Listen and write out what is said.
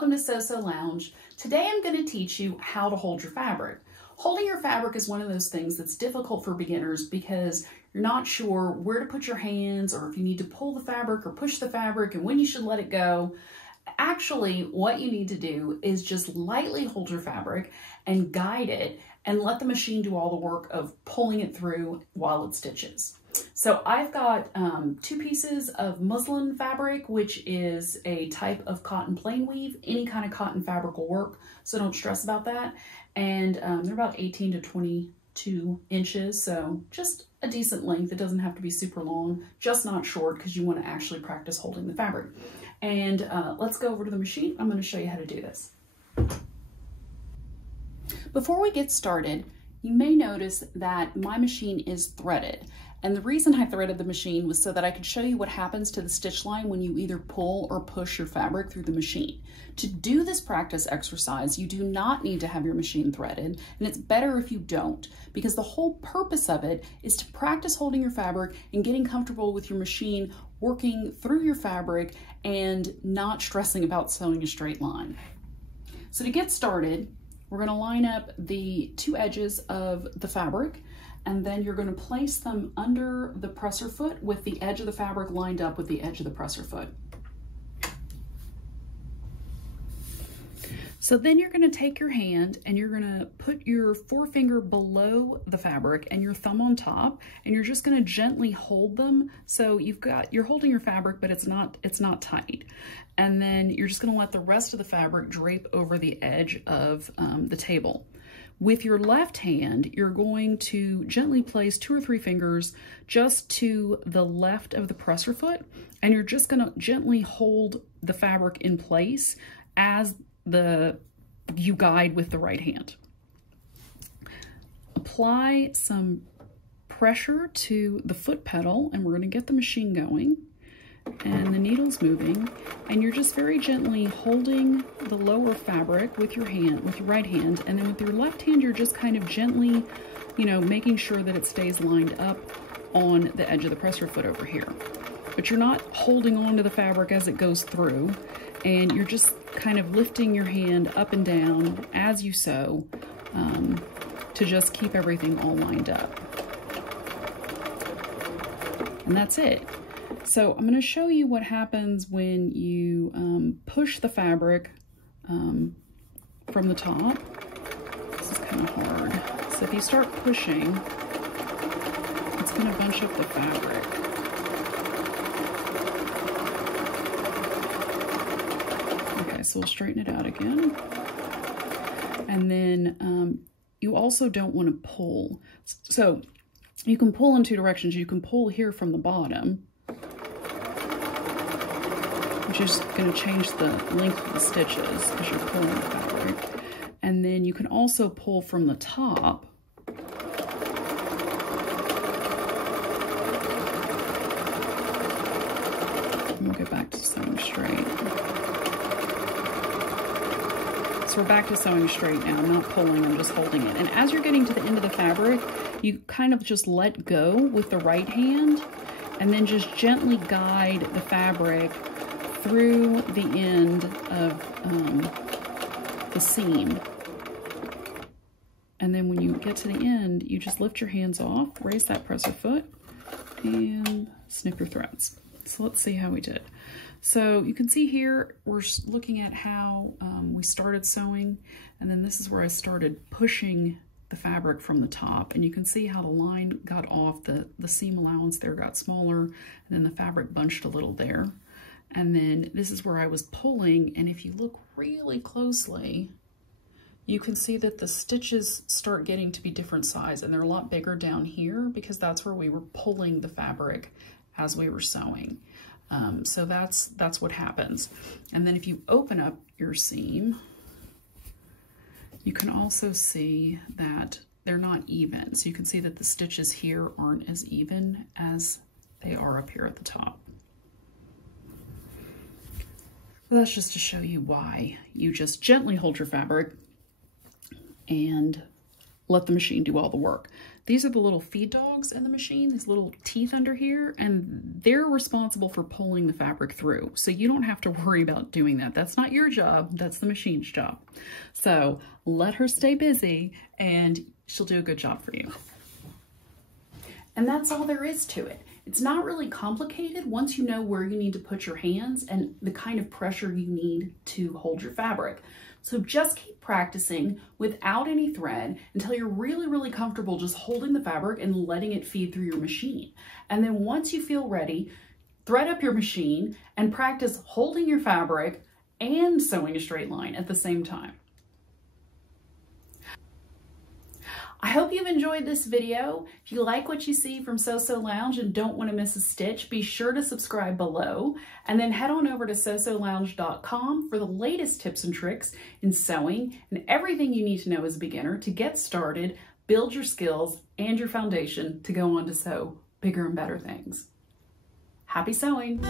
welcome to So Lounge. Today I'm going to teach you how to hold your fabric. Holding your fabric is one of those things that's difficult for beginners because you're not sure where to put your hands or if you need to pull the fabric or push the fabric and when you should let it go. Actually, what you need to do is just lightly hold your fabric and guide it and let the machine do all the work of pulling it through while it stitches. So I've got 2 pieces of muslin fabric, which is a type of cotton plain weave. Any kind of cotton fabric will work, so don't stress about that. And they're about 18 to 22 inches, so just a decent length. It doesn't have to be super long, just not short because you want to actually practice holding the fabric. And let's go over to the machine. I'm going to show you how to do this. Before we get started, you may notice that my machine is threaded. And the reason I threaded the machine was so that I could show you what happens to the stitch line when you either pull or push your fabric through the machine. To do this practice exercise, you do not need to have your machine threaded, and it's better if you don't, because the whole purpose of it is to practice holding your fabric and getting comfortable with your machine working through your fabric and not stressing about sewing a straight line. So to get started, we're going to line up the 2 edges of the fabric, and then you're going to place them under the presser foot with the edge of the fabric lined up with the edge of the presser foot. So then you're going to take your hand and you're going to put your forefinger below the fabric and your thumb on top, and you're just going to gently hold them. So you're holding your fabric, but it's not tight. And then you're just going to let the rest of the fabric drape over the edge of the table. With your left hand, you're going to gently place 2 or 3 fingers just to the left of the presser foot, and you're just going to gently hold the fabric in place as you guide with the right hand. Apply some pressure to the foot pedal, and we're going to get the machine going. And the needle's moving, and you're just very gently holding the lower fabric with your right hand, and then with your left hand you're just kind of gently, making sure that it stays lined up on the edge of the presser foot over here. But you're not holding on to the fabric as it goes through, and you're just kind of lifting your hand up and down as you sew to just keep everything all lined up. And that's it. So I'm going to show you what happens when you push the fabric from the top. This is kind of hard. So if you start pushing, it's going to bunch up the fabric. Okay, so we'll straighten it out again. And then you also don't want to pull. So you can pull in 2 directions. You can pull here from the bottom, which is going to change the length of the stitches as you're pulling the fabric. And then you can also pull from the top. And we'll get back to sewing straight. So we're back to sewing straight now. I'm not pulling, I'm just holding it. And as you're getting to the end of the fabric, you kind of just let go with the right hand and then just gently guide the fabric through the end of the seam. And then when you get to the end, you just lift your hands off, raise that presser foot, and snip your threads. So let's see how we did. So you can see here, we're looking at how we started sewing, and then this is where I started pushing the fabric from the top, and you can see how the line got off, the seam allowance there got smaller, and then the fabric bunched a little there. And then this is where I was pulling, and if you look really closely, you can see that the stitches start getting to be different size, and they're a lot bigger down here because that's where we were pulling the fabric as we were sewing. So that's what happens. And then if you open up your seam, you can also see that they're not even. So you can see that the stitches here aren't as even as they are up here at the top. That's just to show you why you just gently hold your fabric and let the machine do all the work. These are the little feed dogs in the machine, these little teeth under here, and they're responsible for pulling the fabric through. So you don't have to worry about doing that. That's not your job, that's the machine's job. So let her stay busy and she'll do a good job for you. And that's all there is to it. It's not really complicated once you know where you need to put your hands and the kind of pressure you need to hold your fabric. So just keep practicing without any thread until you're really, really comfortable just holding the fabric and letting it feed through your machine. And then once you feel ready, thread up your machine and practice holding your fabric and sewing a straight line at the same time. I hope you've enjoyed this video. If you like what you see from Sew Lounge and don't want to miss a stitch, be sure to subscribe below and then head on over to sewlounge.com for the latest tips and tricks in sewing and everything you need to know as a beginner to get started, build your skills and your foundation to go on to sew bigger and better things. Happy sewing!